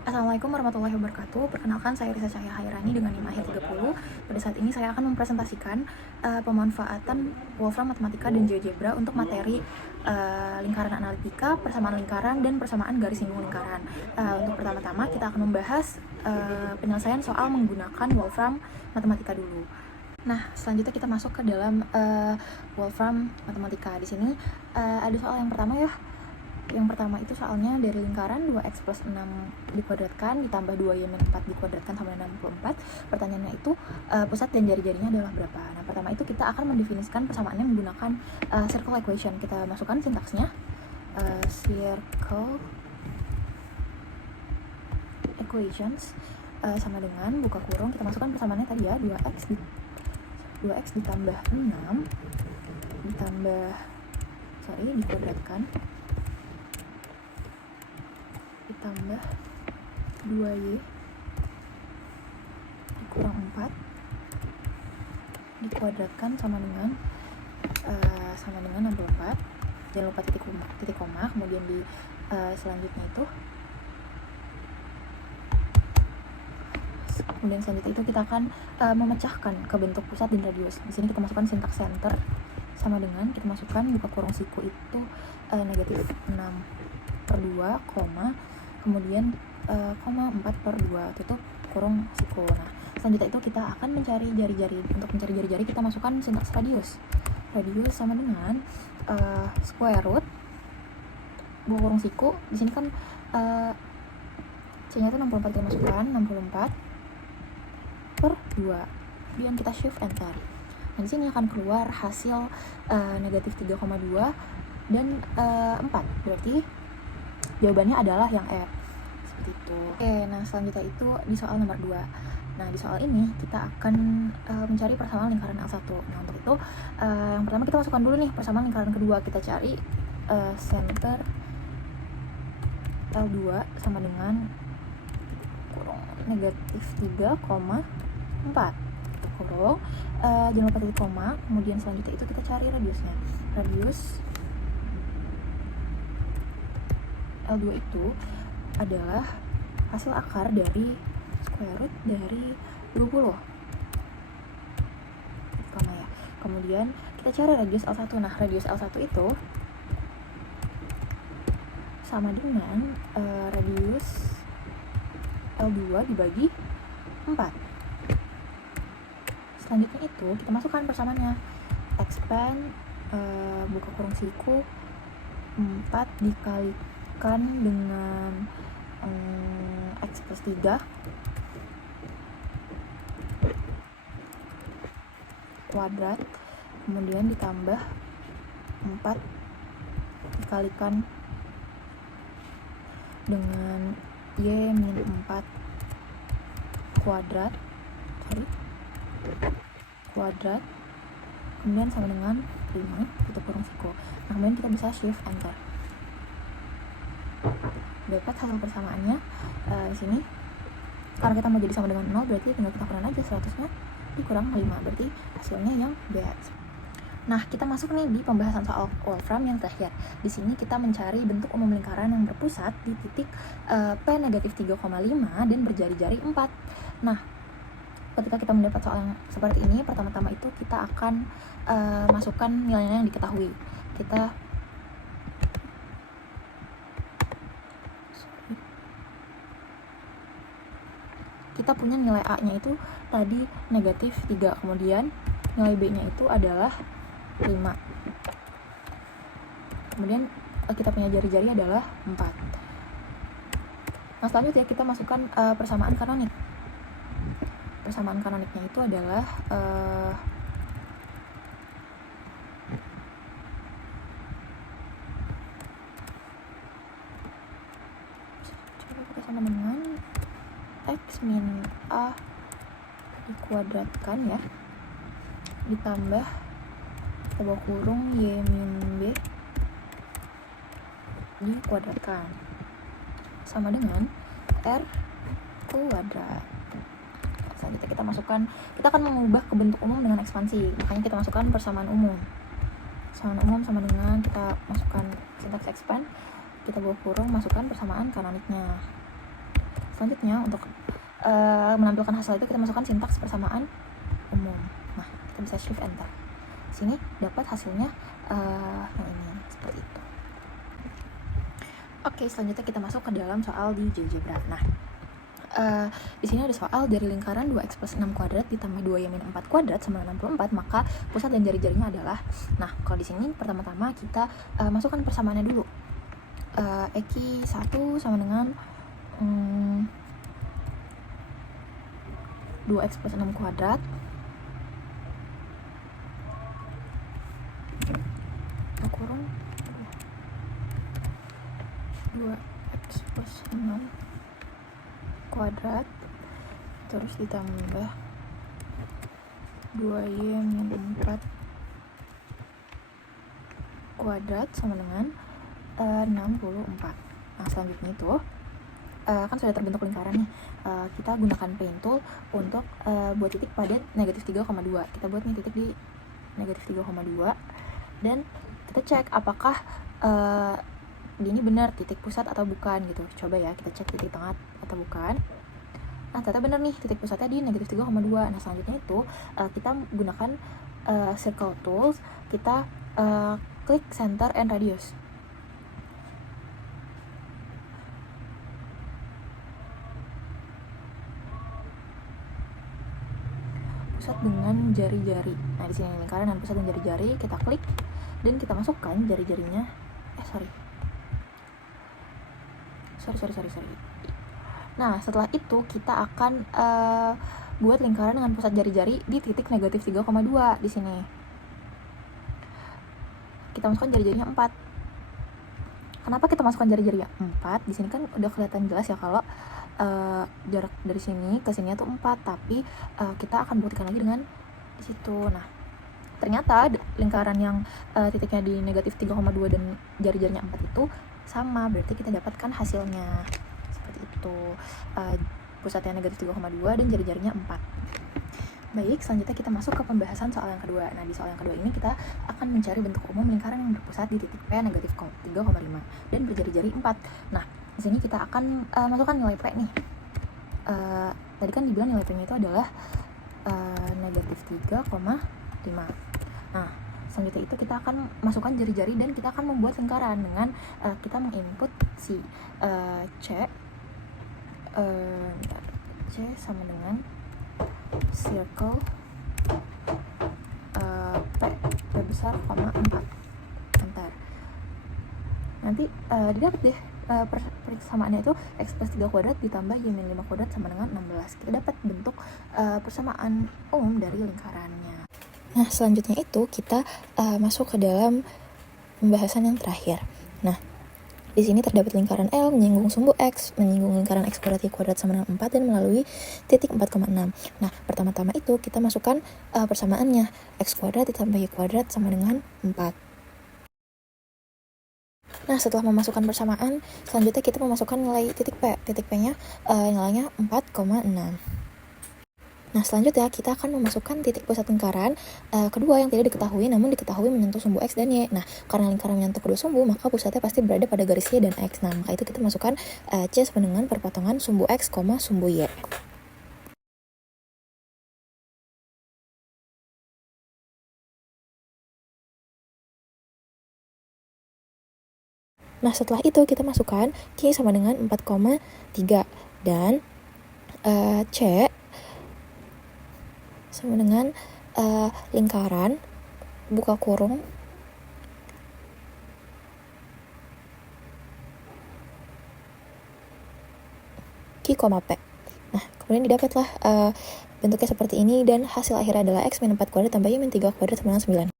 Assalamualaikum warahmatullahi wabarakatuh. Perkenalkan, saya Risa Cahya Hairani dengan NIM akhir 30. Pada saat ini saya akan mempresentasikan pemanfaatan Wolfram Matematika dan GeoGebra untuk materi lingkaran analitika, persamaan lingkaran, dan persamaan garis singgung lingkaran. Untuk pertama-tama kita akan membahas penyelesaian soal menggunakan Wolfram Matematika dulu. Nah, selanjutnya kita masuk ke dalam Wolfram Matematika. Di sini ada soal yang pertama ya. Yang pertama itu soalnya dari lingkaran 2x plus 6 dikuadratkan ditambah 2y-4 dikuadratkan sama dengan 64. Pertanyaannya itu pusat dan jari-jarinya adalah berapa. Nah, pertama itu kita akan mendefinisikan persamaannya menggunakan circle equation. Kita masukkan sintaksnya. Circle equations sama dengan buka kurung, kita masukkan persamaannya tadi ya, 2x ditambah 6 dikuadratkan ditambah 2y dikurang 4 dikuadratkan sama dengan 64. Jangan lupa titik koma. Kemudian di selanjutnya itu kita akan memecahkan ke bentuk pusat dan radius. Di sini kita masukkan sintaks center sama dengan kita masukkan buka kurung siku itu negatif 6/2, kemudian 4/2 tutup kurung siku. Nah, selanjutnya itu kita akan mencari jari-jari. Untuk mencari jari-jari kita masukkan sintaks radius sama dengan square root buka kurung siku. Di sini kan C-nya itu 64, kita masukkan 64/2. Kemudian kita shift enter. Nah, di sini akan keluar hasil negatif 3,2 dan 4. Berarti jawabannya adalah yang F. Seperti itu. Oke, nah selanjutnya itu di soal nomor 2. Nah, di soal ini kita akan mencari persamaan lingkaran L1. Nah, untuk itu yang pertama kita masukkan dulu nih persamaan lingkaran kedua. Kita cari center L2 sama dengan kurung negatif 3,4. Kurung, jangan lupa titik koma. Kemudian selanjutnya itu kita cari radiusnya. Radius L2 itu adalah hasil akar dari square root dari 20. Koma ya. Kemudian kita cari radius L1. Nah, radius L1 itu sama dengan radius L2 dibagi 4. Selanjutnya itu kita masukkan persamaannya. Expand buka kurung siku 4 dikalikan dengan X plus 3 kuadrat, kemudian ditambah 4 dikalikan dengan Y min 4 kuadrat kemudian sama dengan 5 tutup kurung siku. Nah, kemudian kita bisa shift enter. Dapat hasil persamaannya di sini. Karena kita mau jadi sama dengan 0, berarti tinggal kita kurang aja 100-nya dikurang 5, berarti hasilnya yang B. Nah, kita masuk nih di pembahasan soal Wolfram yang terakhir. Di sini kita mencari bentuk umum lingkaran yang berpusat di titik P negatif 3,5 dan berjari-jari 4. Nah, ketika kita mendapat soal yang seperti ini, pertama-tama itu kita akan masukkan nilai-nilai yang diketahui. Kita punya nilai A-nya itu tadi negatif 3, kemudian nilai B-nya itu adalah 5. Kemudian kita punya jari-jari adalah 4. Nah, selanjutnya kita masukkan persamaan kanonik. Persamaan kanoniknya itu adalah sama dengan X min A dikuadratkan ya, ditambah buka kurung Y min B dikuadratkan sama dengan R kuadrat. Selanjutnya kita akan mengubah ke bentuk umum dengan ekspansi. Makanya kita masukkan persamaan umum. Persamaan umum sama dengan kita masukkan sintaks expand, kita buka kurung, masukkan persamaan kanoniknya. selanjutnya untuk menampilkan hasil itu kita masukkan sintaks persamaan umum. Nah, kita bisa shift enter. Sini dapat hasilnya yang ini seperti itu. Oke, selanjutnya kita masuk ke dalam soal di GeoGebra. Nah, di sini ada soal dari lingkaran 2x plus 6 kuadrat ditambah 2y min 4 kuadrat sama 64, maka pusat dan jari-jarinya adalah. Nah, kalau di sini pertama-tama kita masukkan persamaannya dulu. Eki 1 sama dengan 2x plus 6 kuadrat kurang 2x plus 6 kuadrat terus ditambah 2y min 4 kuadrat sama dengan 64. Nah, selanjutnya itu kan sudah terbentuk lingkaran nih. Kita gunakan paint tool untuk buat titik pada negatif 3,2. Kita buat nih titik di negatif 3,2 dan kita cek apakah ini benar titik pusat atau bukan gitu. Coba ya kita cek titik tengah atau bukan. Nah, ternyata benar nih, titik pusatnya di negatif 3,2. Nah, selanjutnya itu kita gunakan circle tools, kita klik center and radius. Pusat dengan jari-jari. Nah, di sini lingkaran dengan pusat dan jari-jari, kita klik dan kita masukkan jari-jarinya. Sorry. Nah, setelah itu kita akan buat lingkaran dengan pusat jari-jari di titik negatif 3,2 di sini. Kita masukkan jari-jarinya 4. Kenapa kita masukkan jari-jarinya 4? Di sini kan udah kelihatan jelas ya kalau jarak dari sini ke sini tuh 4, tapi kita akan buktikan lagi dengan di situ. Nah, ternyata lingkaran yang titiknya di negatif 3,2 dan jari-jarinya 4 itu sama, berarti kita dapatkan hasilnya seperti itu. Pusatnya negatif 3,2 dan jari-jarinya 4. Baik, selanjutnya kita masuk ke pembahasan soal yang kedua. Nah, di soal yang kedua ini kita akan mencari bentuk umum lingkaran yang berpusat di titik P negatif 3,5 dan berjari-jari 4. Nah, di sini kita akan masukkan nilai P nih. Tadi kan dibilang nilai P-nya itu adalah negatif 3,5. Nah, selanjutnya itu kita akan masukkan jari-jari dan kita akan membuat lingkaran dengan kita menginput si C sama dengan circle P besar, 4. Enter. Nanti didapat deh persamaannya itu x plus 3 kuadrat ditambah y min 5 kuadrat sama dengan 16. Kita dapat bentuk persamaan umum dari lingkarannya. Nah, selanjutnya itu kita masuk ke dalam pembahasan yang terakhir. Nah, di sini terdapat lingkaran L menyinggung sumbu X, menyinggung lingkaran X kuadrat Y kuadrat sama dengan 4 dan melalui titik 4,6. Nah, pertama-tama itu kita masukkan persamaannya. X kuadrat ditambah Y kuadrat sama dengan 4. Nah, setelah memasukkan persamaan, selanjutnya kita memasukkan nilai titik P. Titik P-nya nilainya 4,6. Nah, selanjutnya kita akan memasukkan titik pusat lingkaran kedua yang tidak diketahui namun diketahui menyentuh sumbu X dan Y. Nah, karena lingkaran menyentuh kedua sumbu, maka pusatnya pasti berada pada garis Y dan X. Nah, maka itu kita masukkan C sama dengan perpotongan sumbu X, sumbu Y. Nah, setelah itu kita masukkan Q sama dengan 4,3 dan C sama dengan lingkaran buka kurung Q, P. Nah, kemudian didapatlah bentuknya seperti ini dan hasil akhirnya adalah X min 4 kuadrat tambah Y min 3 kuadrat sama dengan 9.